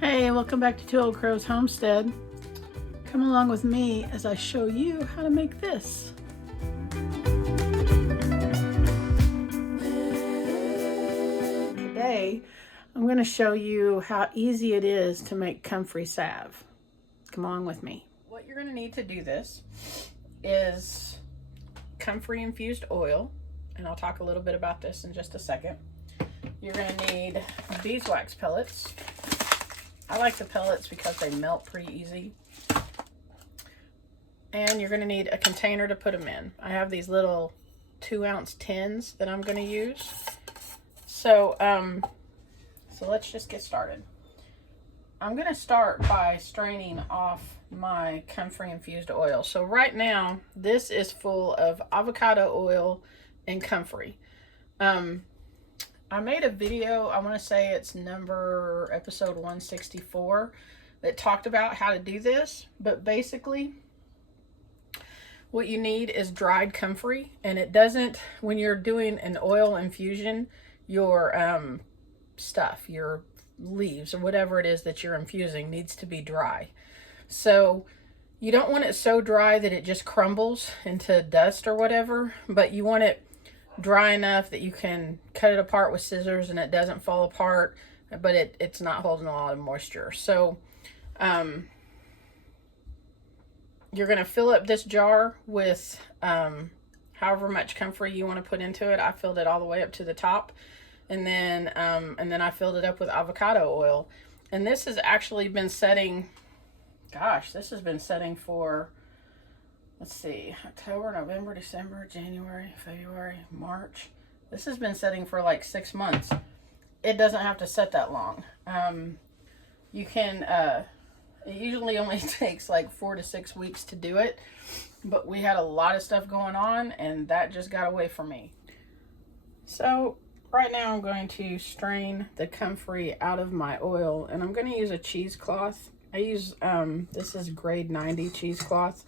Hey, welcome back to Two Old Crows Homestead. Come along with me as I show you how to make this. Today, I'm going to show you how easy it is to make Comfrey Salve. Come along with me. What you're going to need to do this is Comfrey infused oil, and I'll talk a little bit about this in just a second. You're going to need beeswax pellets. I like the pellets because they melt pretty easy. And you're going to need a container to put them in. I have these little 2-ounce tins that I'm going to use. So let's just get started. I'm going to start by straining off my Comfrey infused oil. So right now, this is full of avocado oil and Comfrey. I made a video, I want to say it's episode 164, that talked about how to do this. But basically, what you need is dried Comfrey, and it doesn't, when you're doing an oil infusion, your stuff, your leaves or whatever it is that you're infusing needs to be dry. So you don't want it so dry that it just crumbles into dust or whatever, but you want it dry enough that you can cut it apart with scissors and it doesn't fall apart, but it's not holding a lot of moisture. So you're going to fill up this jar with however much Comfrey you want to put into it. I filled it all the way up to the top, and then I filled it up with avocado oil. And this has actually been setting, this has been setting for, let's see, October, November, December, January, February, March. This has been setting for like 6 months. It doesn't have to set that long. You can, it usually only takes like 4 to 6 weeks to do it, but we had a lot of stuff going on and that just got away from me. So right now I'm going to strain the Comfrey out of my oil, and I'm going to use a cheesecloth. I use, this is grade 90 cheesecloth.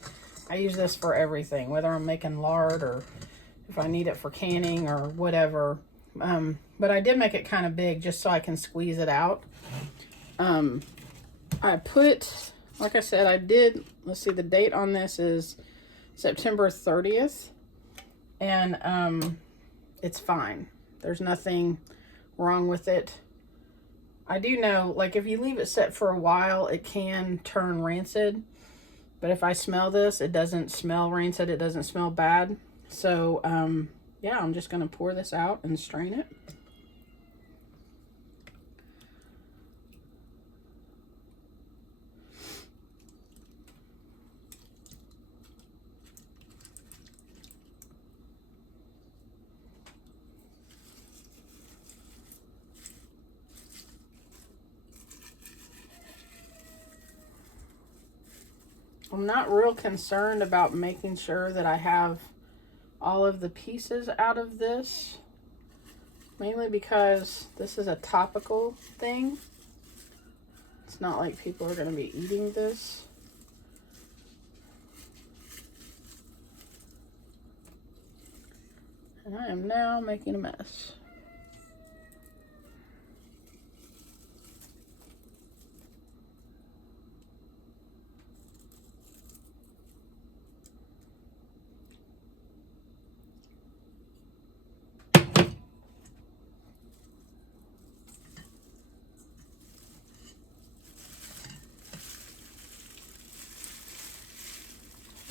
I use this for everything, whether I'm making lard or if I need it for canning or whatever. But I did make it kind of big just so I can squeeze it out. I put, like I said, I did, let's see, the date on this is September 30th. And it's fine. There's nothing wrong with it. I do know, like, if you leave it set for a while, it can turn rancid. But if I smell this, it doesn't smell rancid. It doesn't smell bad. So, yeah, I'm just going to pour this out and strain it. I'm not real concerned about making sure that I have all of the pieces out of this, mainly because this is a topical thing. It's not like people are going to be eating this. And I am now making a mess.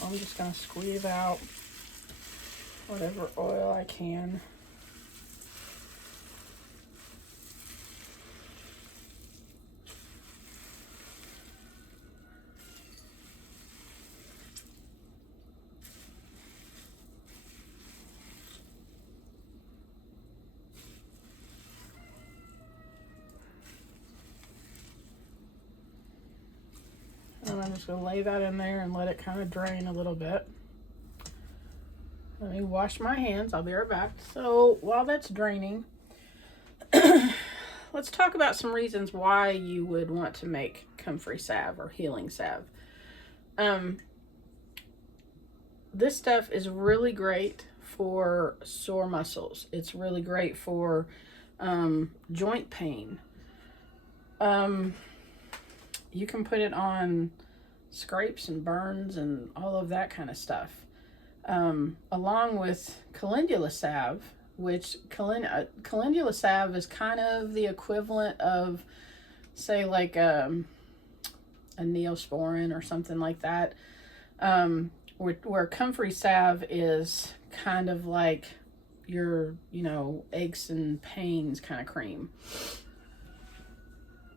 I'm just going to squeeze out whatever oil I can. And I'm just going to lay that in there and let it kind of drain a little bit. Let me wash my hands. I'll be right back. So while that's draining, let's talk about some reasons why you would want to make Comfrey Salve or healing salve. This stuff is really great for sore muscles. It's really great for joint pain. you can put it on scrapes and burns and all of that kind of stuff. Along with calendula salve, which calendula salve is kind of the equivalent of, say, like a Neosporin or something like that. Where Comfrey Salve is kind of like your, aches and pains kind of cream.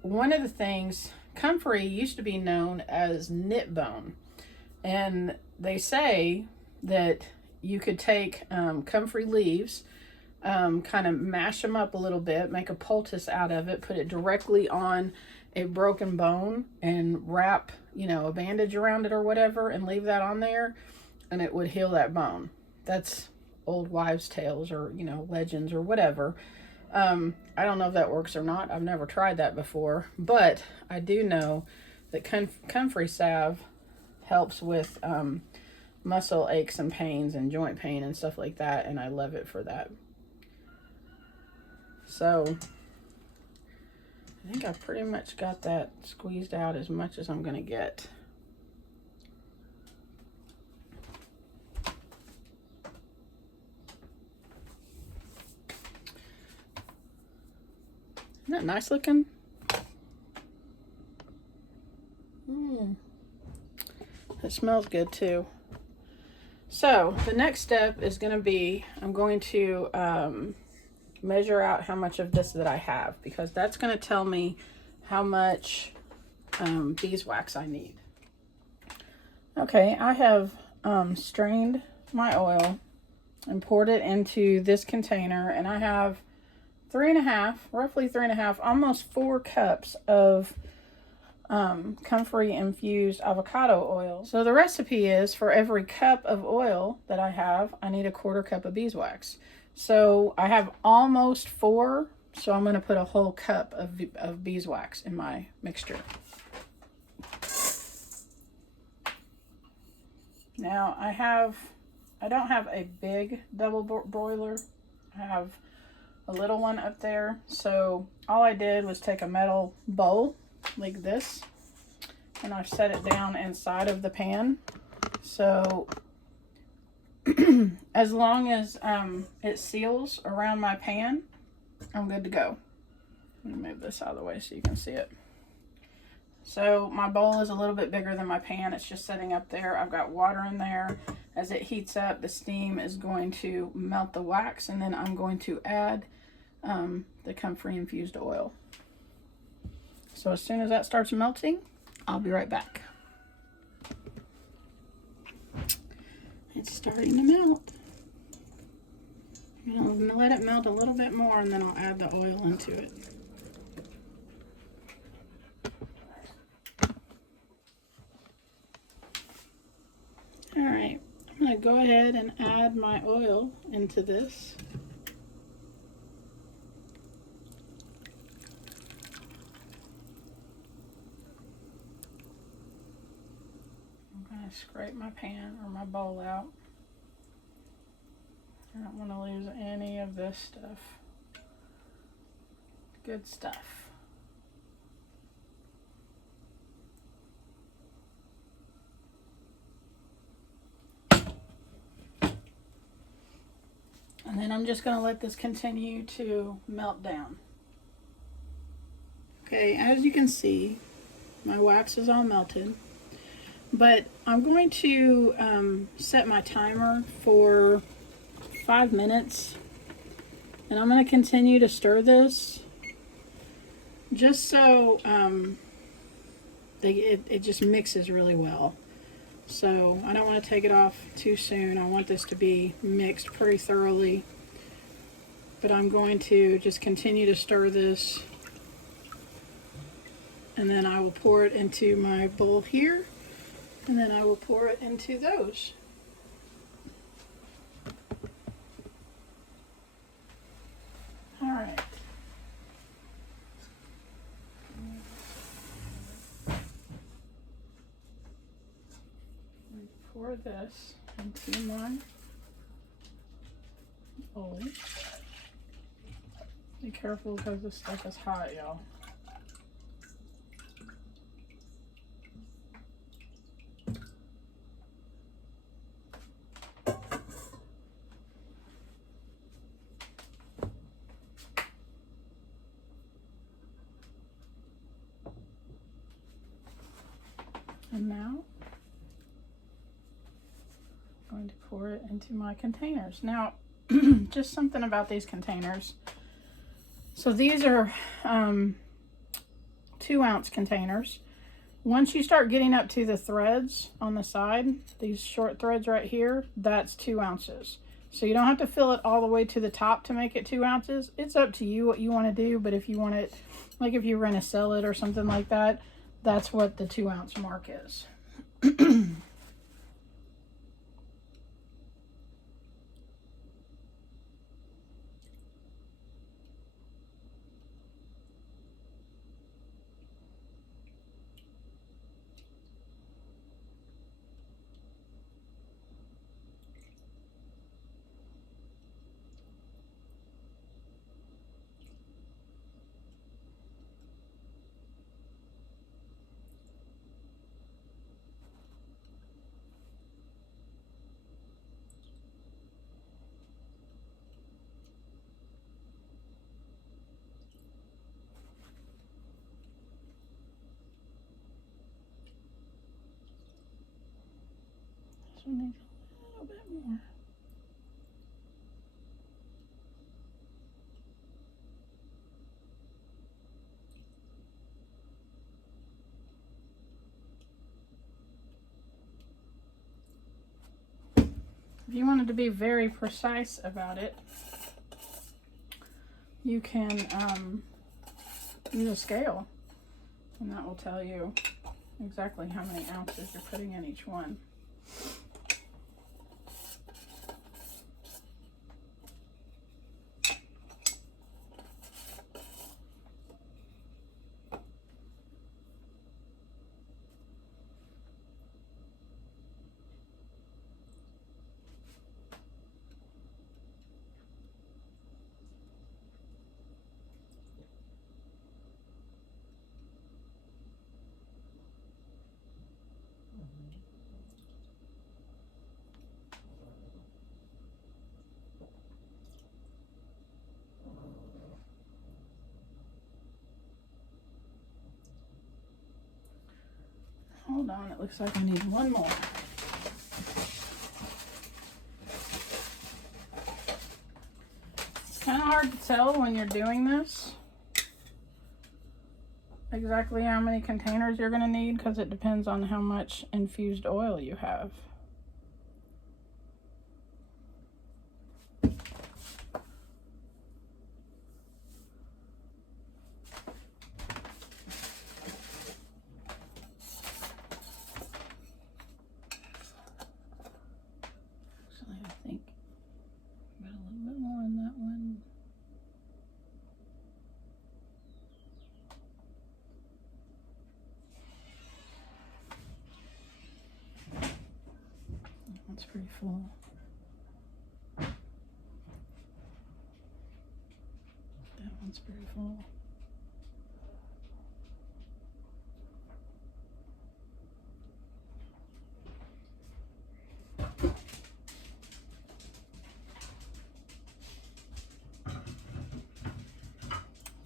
One of the things, Comfrey used to be known as knit bone, and they say that you could take comfrey leaves, kind of mash them up a little bit, make a poultice out of it, put it directly on a broken bone and wrap, a bandage around it or whatever, and leave that on there, and it would heal that bone. That's old wives' tales or, legends or whatever. I don't know if that works or not. I've never tried that before, but I do know that Comfrey Salve helps with muscle aches and pains and joint pain and stuff like that, and I love it for that. So I think I've pretty much got that squeezed out as much as I'm going to get. Isn't that nice looking? It smells good too. So the next step is going to be, I'm going to measure out how much of this that I have, because that's going to tell me how much beeswax I need. Okay, I have strained my oil and poured it into this container, and I have roughly 3.5, almost 4 cups of Comfrey infused avocado oil. So the recipe is, for every cup of oil that I have, I need a 1/4 cup of beeswax. So I have almost 4, so I'm going to put a whole cup of beeswax in my mixture. Now I don't have a big double broiler. I have a little one up there. So all I did was take a metal bowl like this, and I've set it down inside of the pan. So as long as it seals around my pan, I'm good to go. Let me move this out of the way so you can see it. So my bowl is a little bit bigger than my pan. It's just sitting up there. I've got water in there. As it heats up, the steam is going to melt the wax, and then I'm going to add the Comfrey infused oil. So as soon as that starts melting, I'll be right back. It's starting to melt. I'm going to let it melt a little bit more, and then I'll add the oil into it. Alright, I'm going to go ahead and add my oil into this. I'm going to scrape my pan or my bowl out. I don't want to lose any of this stuff. Good stuff. And then I'm just going to let this continue to melt down. Okay, as you can see, my wax is all melted. But I'm going to set my timer for 5 minutes. And I'm going to continue to stir this just so it just mixes really well. So I don't want to take it off too soon. I want this to be mixed pretty thoroughly. But I'm going to just continue to stir this. And then I will pour it into my bowl here. And then I will pour it into those. All right. Pour this into my bowl. Be careful because this stuff is hot, y'all. And now I'm going to pour it into my containers. Now, just something about these containers. So these are 2-ounce containers. Once you start getting up to the threads on the side, these short threads right here, that's 2 ounces. So you don't have to fill it all the way to the top to make it 2 ounces. It's up to you what you want to do, but if you want it, like if you rent a salad or something like that, that's what the 2-ounce mark is. This one needs a little bit more. If you wanted to be very precise about it, you can use a scale, and that will tell you exactly how many ounces you're putting in each one. Hold on, it looks like I need one more. It's kind of hard to tell when you're doing this exactly how many containers you're going to need because it depends on how much infused oil you have. That's pretty full. That one's pretty full.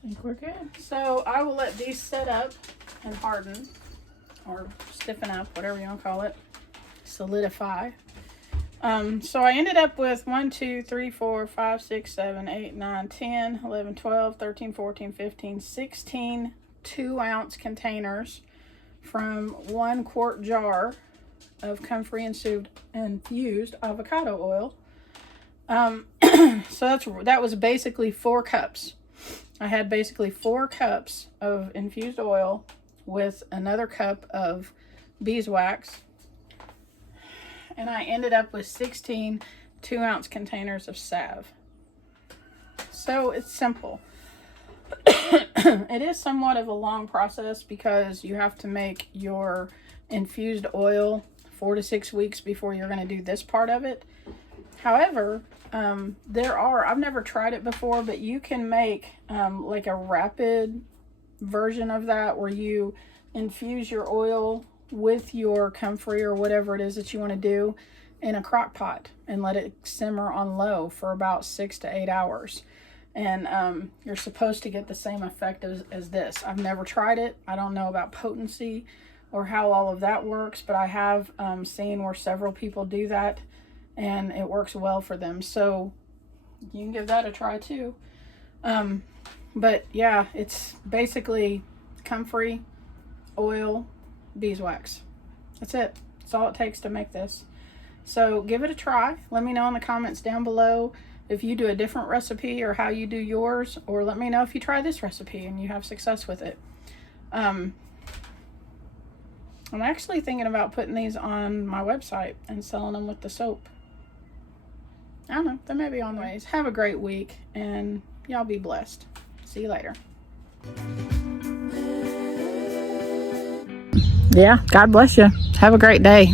I think we're good. So I will let these set up and harden, or stiffen up, whatever you want to call it, solidify. So I ended up with 1, 2, 3, 4, 5, 6, 7, 8, 9, 10, 11, 12, 13, 14, 15, 16 2-ounce containers from 1 quart jar of Comfrey infused avocado oil. So that was basically 4 cups. I had basically 4 cups of infused oil with another cup of beeswax. And I ended up with 16 2-ounce containers of salve. So it's simple. It is somewhat of a long process because you have to make your infused oil 4 to 6 weeks before you're going to do this part of it. However, I've never tried it before, but you can make like a rapid version of that where you infuse your oil with your Comfrey or whatever it is that you want to do in a crock pot and let it simmer on low for about 6 to 8 hours. And you're supposed to get the same effect as this. I've never tried it. I don't know about potency or how all of that works, but I have seen where several people do that and it works well for them. So you can give that a try too. But yeah, it's basically comfrey, oil, beeswax. That's it. That's all it takes to make this. So give it a try. Let me know in the comments down below if you do a different recipe or how you do yours, or let me know if you try this recipe and you have success with it. I'm actually thinking about putting these on my website and selling them with the soap. I don't know, they may be on the ways. Have a great week, and y'all be blessed. See you later. Yeah, God bless you. Have a great day.